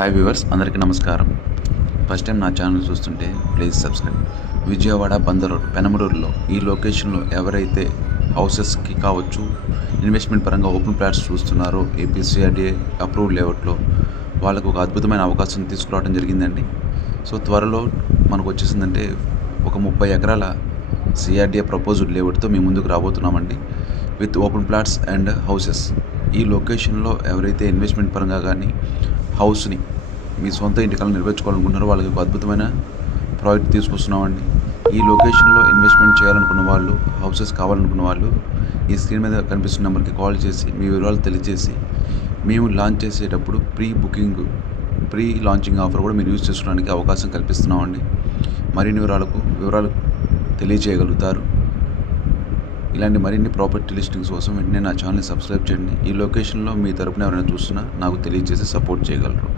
Hi viewers, అందరికీ నమస్కారం. First time నా ఛానల్ చూస్తుంటే please subscribe. Vijayawada Bandar road పెనమలూరులో ఈ లొకేషన్లో ఎవరైతే హౌసెస్కి కావచ్చు, ఇన్వెస్ట్మెంట్ పరంగా ఓపెన్ ప్లాట్స్ చూస్తున్నారో ఏపీసీఆర్డీఏ అప్రూవ్డ్ లేఅవుట్లో వాళ్ళకు ఒక అద్భుతమైన అవకాశం తీసుకురావడం జరిగిందండి. సో త్వరలో మనకు వచ్చేసిందంటే ఒక 30 ఎకరాల సిఆర్డీఏ ప్రపోజ్డ్ లేఅవుట్తో మేము ముందుకు రాబోతున్నామండి, with open plots and houses. ఈ లొకేషన్లో ఎవరైతే ఇన్వెస్ట్మెంట్ పరంగా కానీ హౌస్ని మీ సొంత ఇంటికలను నిర్వహించుకోవాలనుకుంటున్నారో వాళ్ళకి ఒక అద్భుతమైన ప్రాజెక్ట్ తీసుకొస్తున్నామండి. ఈ లొకేషన్లో ఇన్వెస్ట్మెంట్ చేయాలనుకున్న వాళ్ళు, హౌసెస్ కావాలనుకున్న వాళ్ళు ఈ స్క్రీన్ మీద కనిపిస్తున్న నెంబర్కి కాల్ చేసి మీ వివరాలు తెలియజేసి మేము లాంచ్ చేసేటప్పుడు ప్రీ లాంచింగ్ ఆఫర్ కూడా మీరు యూజ్ చేసుకోవడానికి అవకాశం కల్పిస్తున్నామండి. మరిన్ని వివరాలు తెలియజేయగలుగుతారు. ఇలాంటి మరిన్ని ప్రాపర్టీ లిస్టింగ్స్ కోసం వెంటనే నా ఛానల్ని సబ్స్క్రైబ్ చేయండి. ఈ లొకేషన్లో మీ తరపున ఎవరైనా చూస్తున్నా నాకు తెలియజేసి సపోర్ట్ చేయగలరు.